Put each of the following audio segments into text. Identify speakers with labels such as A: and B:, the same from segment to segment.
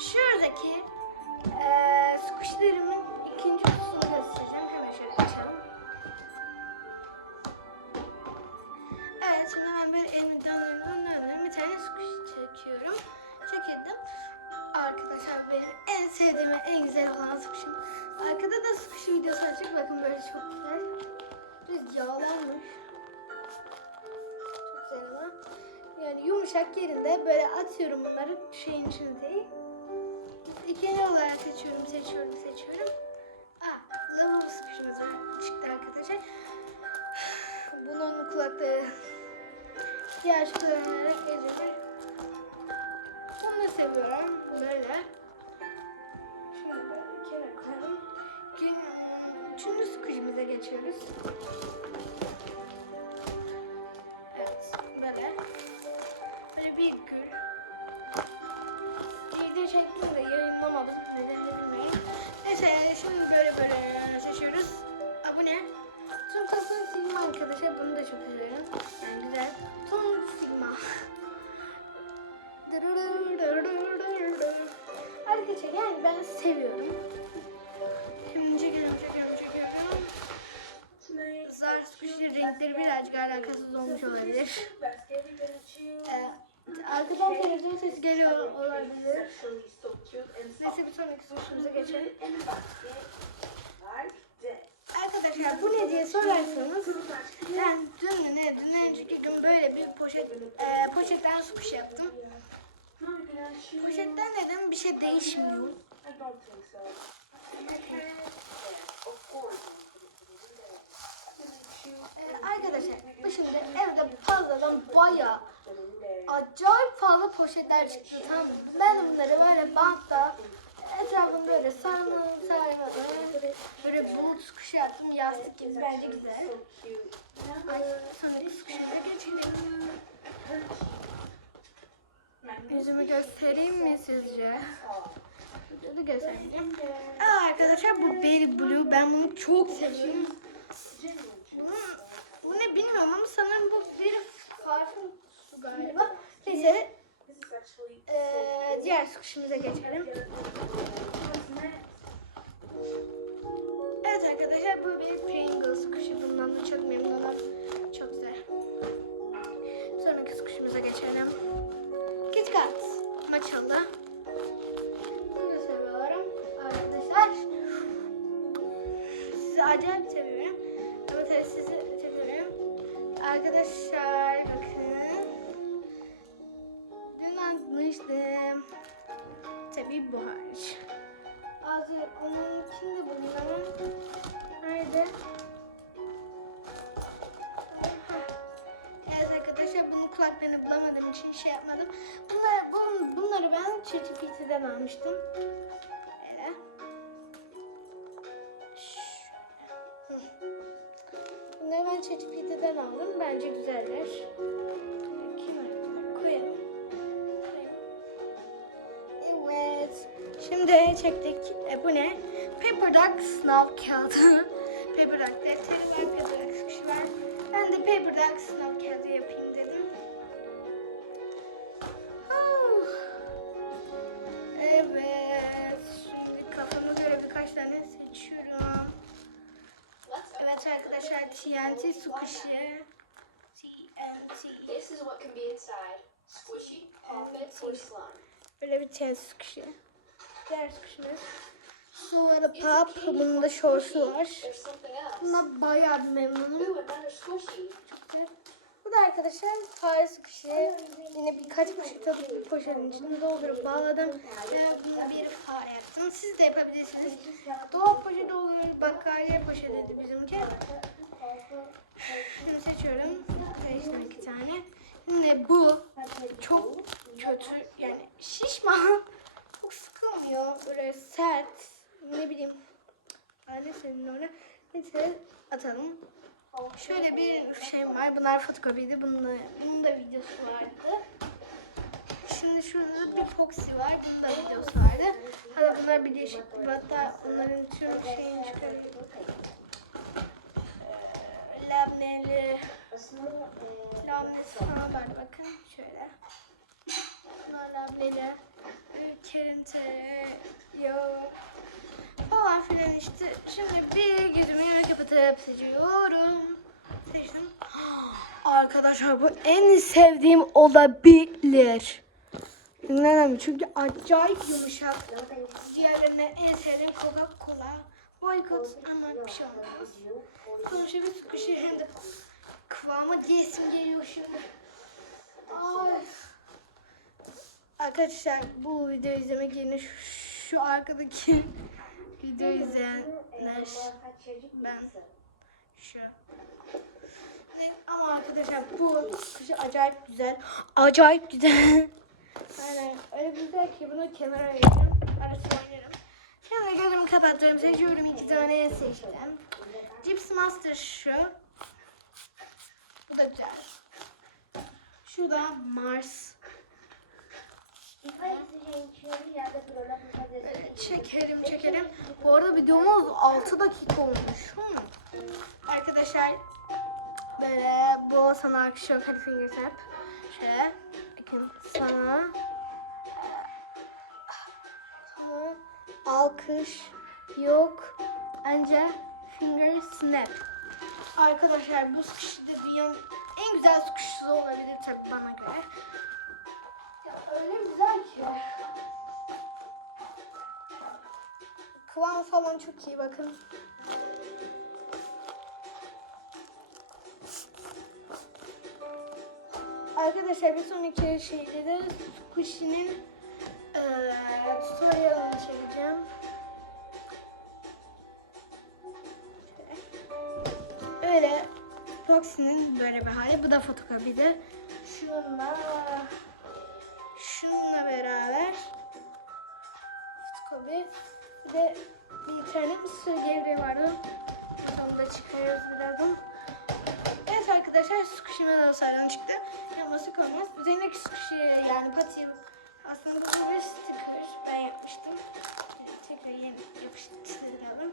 A: Şuradaki eee squishlerimin ikinci kutusunu göstereceğim. Hemen şöyle açalım. Evet şimdi ben böyle elimi döndürdüm döndürdüm. Bir tane squish çekiyorum. Çekildim. Arkadaşlar benim en sevdiğim en güzel olan squishim. Arkada da squish videosu açık. Bakın böyle çok güzel. Biraz yağlanmış. Çok güzel ama. Yani yumuşak yerinde böyle atıyorum bunları şeyin içine değil. İkinci olarak seçiyorum, seçiyorum, seçiyorum. Aa, lavabo squishimiz var. Çıktı arkadaşlar. Bunun kulakları diğer şıklarına geziyor. Bunu seviyorum. Böyle. Şimdi böyle kenara koyalım. Üçüncü squishimize geçiyoruz. Yani ben seviyorum. Şimdi çekiyorum, çekiyorum, çekiyorum. Zar squishy renkleri birazcık alakasız olmuş olabilir. Ee, arkadan televizyon sesi geliyor olabilir. Neyse bir sonraki squishimize geçelim. Arkadaşlar bu ne diye sorarsanız ben dün mü ne dün önceki gün böyle bir poşet e, poşetten squish yaptım. Poşetten dedim bir şey değişmiyor. Ee, arkadaşlar bu şimdi evde fazladan bayağı acayip fazla poşetler çıktı tamam mı? Ben bunları böyle bantta etrafını böyle sarmadım sarmadım. Böyle bulut kuşu yaptım yastık gibi bence güzel. Ay, sonra üst kuşuna geçelim. Yüzümü göstereyim mi sizce? Videoda göstereceğim. Aa, arkadaşlar bu Berry Blue. Ben bunu çok seviyorum. Bunun, bu ne bilmiyorum ama sanırım bu bir parfüm su galiba. Neyse eee, diğer sıkışımıza geçelim. Acayip seviyorum. Ama tabii sizi seviyorum. Arkadaşlar bakın. Dün almıştım. Tabii bu hariç. Azı onun içinde bulunan. Nerede? Evet arkadaşlar bunun kulaklarını bulamadığım için şey yapmadım. Bunlar, bun, bunları ben ChatGPT'den almıştım. ChatGPT'den aldım. Bence güzeller. Kenara koyalım. Evet. Şimdi çektik. E, bu ne? Paper Duck sınav kağıdı. Paper Duck defteri var. Paper Duck sıkışı var. Ben de Paper Duck sınav kağıdı yapayım dedim. Evet. Şimdi kafama göre birkaç tane seçiyorum. Evet arkadaşlar TNT kuşu. TNT.
B: This is what can be inside. Squishy, puffin, porcelain.
A: Böyle bir TNT kuşu. Diğer kuşumuz. Sonra pop. Bunun da şorsu var. Buna bayağı memnunum.
B: Another squishy.
A: Bu da arkadaşlar fare sıkışı. Yine birkaç poşet alıp poşetin içine doldurup bağladım. Bunu bir fare yaptım. Siz de yapabilirsiniz. Dolap poşeti olur, bakkaliye poşeti bizimki. Şimdi seçiyorum. Seçtim iki tane. Şimdi bu çok kötü yani şişman. Çok sıkılmıyor. Böyle sert. Ne bileyim. Aile senin ona. Neyse atalım. Şöyle bir şey var. Bunlar fotokopiydi. Bunun, bunun da videosu vardı. Şimdi şurada bir Foxy var. Bunun da videosu vardı. Hatta bunlar bir değişik. Hatta onların tüm şeyini çıkarayım. Ee, Labneli. Labnesi falan var. Bakın şöyle. Bunlar labneli. Çekerim tereyağı. Falan filan işte. Şimdi bir gözümü yine kapatıp seçiyorum. Seçtim. Arkadaşlar bu en sevdiğim olabilir. Neden? Çünkü acayip yumuşak. Diğerlerine en sevdiğim Coca-Cola. Boykot ama bir şey olmaz. Sonuçta bir sıkışı hem de kıvama diyesim geliyor şimdi. Ay. Arkadaşlar bu videoyu izlemek yerine şu, şu arkadaki videoyu izleyenler ben şu. Ne- Ama arkadaşlar bu kışı acayip güzel. Acayip güzel. Aynen öyle güzel ki bunu kenara ayıracağım. Arası oynarım. Şimdi gözümü kapattım. Seçiyorum iki tane seçtim. Cips Master şu. Bu da güzel. Şu da Mars. Böyle Çekerim çekerim. Bu arada videomuz 6 dakika olmuş. Hmm. Arkadaşlar böyle bu sana akışıyor hadi fingers up. Şöyle bakın sana sana alkış yok anca finger snap. Arkadaşlar bu sıkışı da dünyanın en güzel sıkışısı olabilir tabii bana göre. Ya öyle güzel ki. Kıvam falan çok iyi bakın. Arkadaşlar bir sonraki şeyde de Squishy'nin eee tutorial'ını çekeceğim. Şöyle. Öyle Proxy'nin böyle bir hali. Bu da fotokopide. Şununla şununla beraber fotokopi. Bir de bir tane mısır gevreği vardı. Onu da çıkarıyoruz birazdan. Evet arkadaşlar squishy'me de sardan çıktı. Yapması olmaz. Üzerindeki squishy yani pati aslında bu bir sticker. Ben yapmıştım. Tekrar yeni yapıştıralım.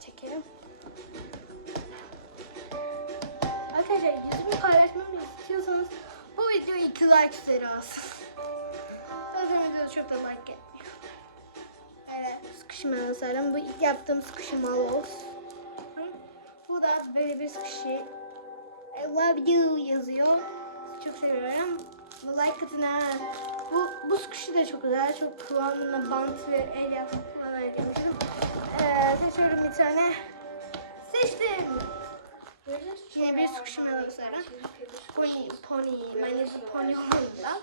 A: Çekelim. Arkadaşlar yüzümü paylaşmamı istiyorsanız bu video 2 like üzeri olsun. Videoda çok da like gelmiyor. Evet, sıkışma sarım. Bu ilk yaptığım sıkışma olsun. Bu da böyle bir sıkışı. I love you yazıyor. Çok seviyorum. Bu like atın ha. Bu, bu sıkışı da çok güzel. Çok kıvamlı bant ve el yapma falan yapmışım. Ee, seçiyorum bir tane. Seçtim. Yine bir sıkışma sarım. Pony, pony, manisi pony oyundan.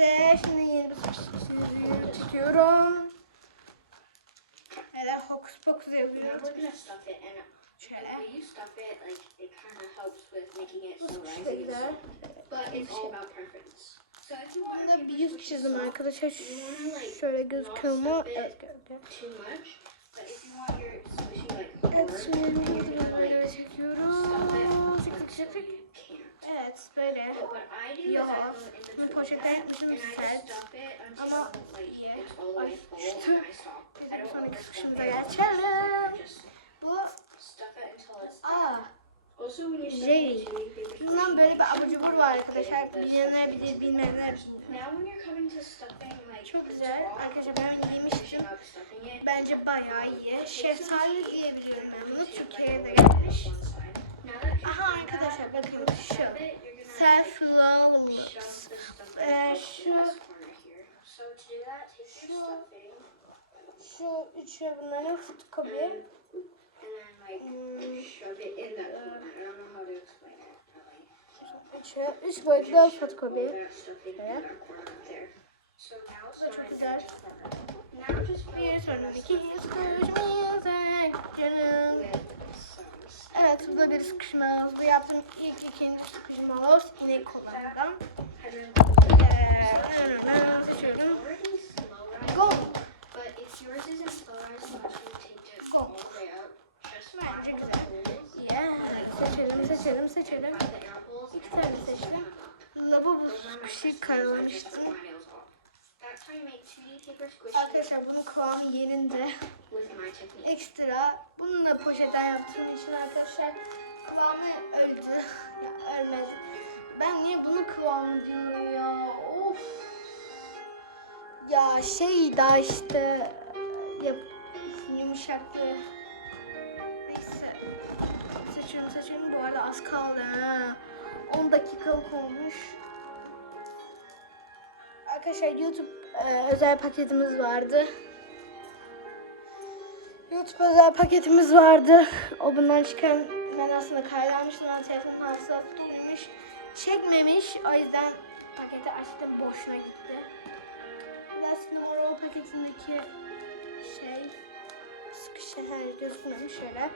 A: Neyse, şimdi yeni bir çekiyorum. Hele hokus pokus yapıyorum. Şöyle. bir yüz çizdim arkadaşlar. Şöyle gözüküyor mu? Evet gözüküyor.
B: too much, that,
A: yapmışım
B: and I just
A: sert. Ama iyi. Ay, düştü. Bizim sonraki sıkışımıza geçelim. Bu aa Jelly. bundan böyle bir abur cubur var arkadaşlar.
B: Stuffing like
A: Çok güzel. Arkadaşlar ben yemiştim. Bence bayağı iyi. Şeftali diyebiliyorum ben bunu. Türkiye'ye de gelmiş. Aha arkadaşlar bakın şu.
B: Stuff it, you're gonna
A: Self
B: like,
A: love
B: shove the
A: lips.
B: stuffing
A: Ee, şu- şu- Şu üçü bunların fotokopi. Üçü, üç boyutlu fotokopi. Evet. çok güzel. Bir
B: it
A: sonraki sıkışmaya canım. Evet bu da bir sıkışma. Bu yaptığım ilk ikinci sıkışma ağız inek Yeah. Seçelim seçelim seçelim. İki tane seçtim. Lavabo sıkışı karalamıştım. Arkadaşlar bunun kıvamı yerinde. Ekstra. Bunu da poşetten yaptığım için arkadaşlar kıvamı öldü. Ölmez. Ben niye bunu kıvamı diyorum ya? Of. Ya şey daha işte yap, yumuşaklığı. Neyse. Seçiyorum seçiyorum. Bu arada az kaldı. Ha. 10 dakikalık olmuş. Arkadaşlar YouTube ee, özel paketimiz vardı. YouTube özel paketimiz vardı. O bundan çıkan ben aslında kaydalmıştım ama telefon hafıza dolmuş. Çekmemiş. O yüzden paketi açtım. Boşuna gitti. Biraz numara paketindeki şey sıkı şeker gözükmemiş şöyle.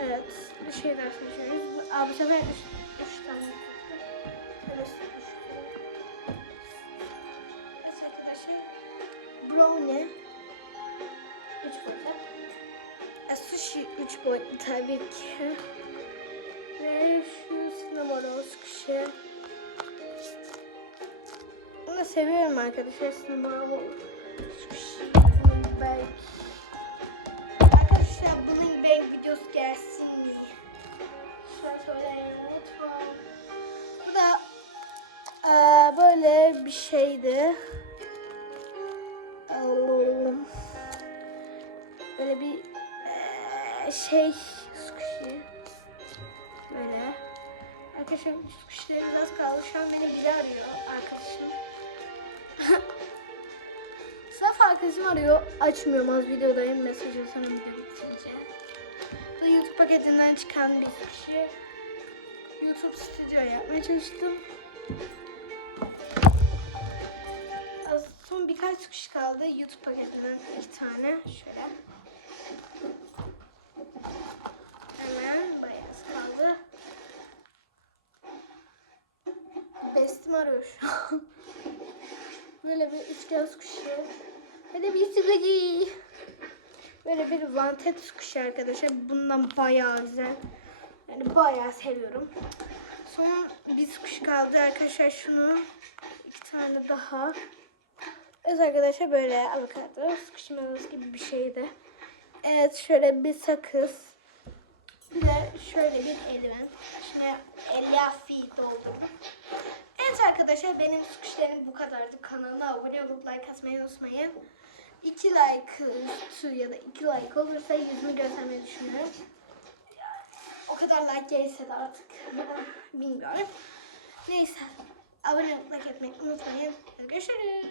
A: Evet. Bir şeyler seçiyoruz. Abi bu sefer 3 tane. Böyle 3 Brownie. Üç boyutlu. E, sushi üç boyutlu tabii ki. Ve şu cinnamon sushi. Bunu seviyorum arkadaşlar. Sushi. Bunun belki. Arkadaşlar bunun bank videosu gelsin mi? Lütfen söyleyin şey sushi. Böyle. Arkadaşlar sukuşilerimiz az kaldı. Şu an beni biri arıyor arkadaşım. Saf arkadaşım arıyor. Açmıyorum az videodayım. Mesaj atsana video bitince. Bu YouTube paketinden çıkan bir sushi. YouTube stüdyo yapmaya çalıştım. Son birkaç sushi kaldı. YouTube paketinden iki tane. Şöyle. Hemen bayağı kaldı. Bestim arıyor şu an. Böyle bir üçgen kuşu. Böyle bir sıkıcı. Böyle bir vantet kuşu arkadaşlar. Bundan bayağı güzel. Yani bayağı seviyorum. Son bir kuş kaldı arkadaşlar. Şunu iki tane daha. Evet arkadaşlar böyle avokado sıkışmamız gibi bir şeydi. Evet şöyle bir sakız. Bir de şöyle bir eldiven. Şimdi elyafit doldurdum. Evet arkadaşlar benim sıkışlarım bu kadardı. Kanala abone olup like atmayı unutmayın. 2 like üstü ya da 2 like olursa yüzümü göstermeyi düşünüyorum. O kadar like gelirse de artık bilmiyorum. Neyse abone olup like etmeyi unutmayın. Görüşürüz.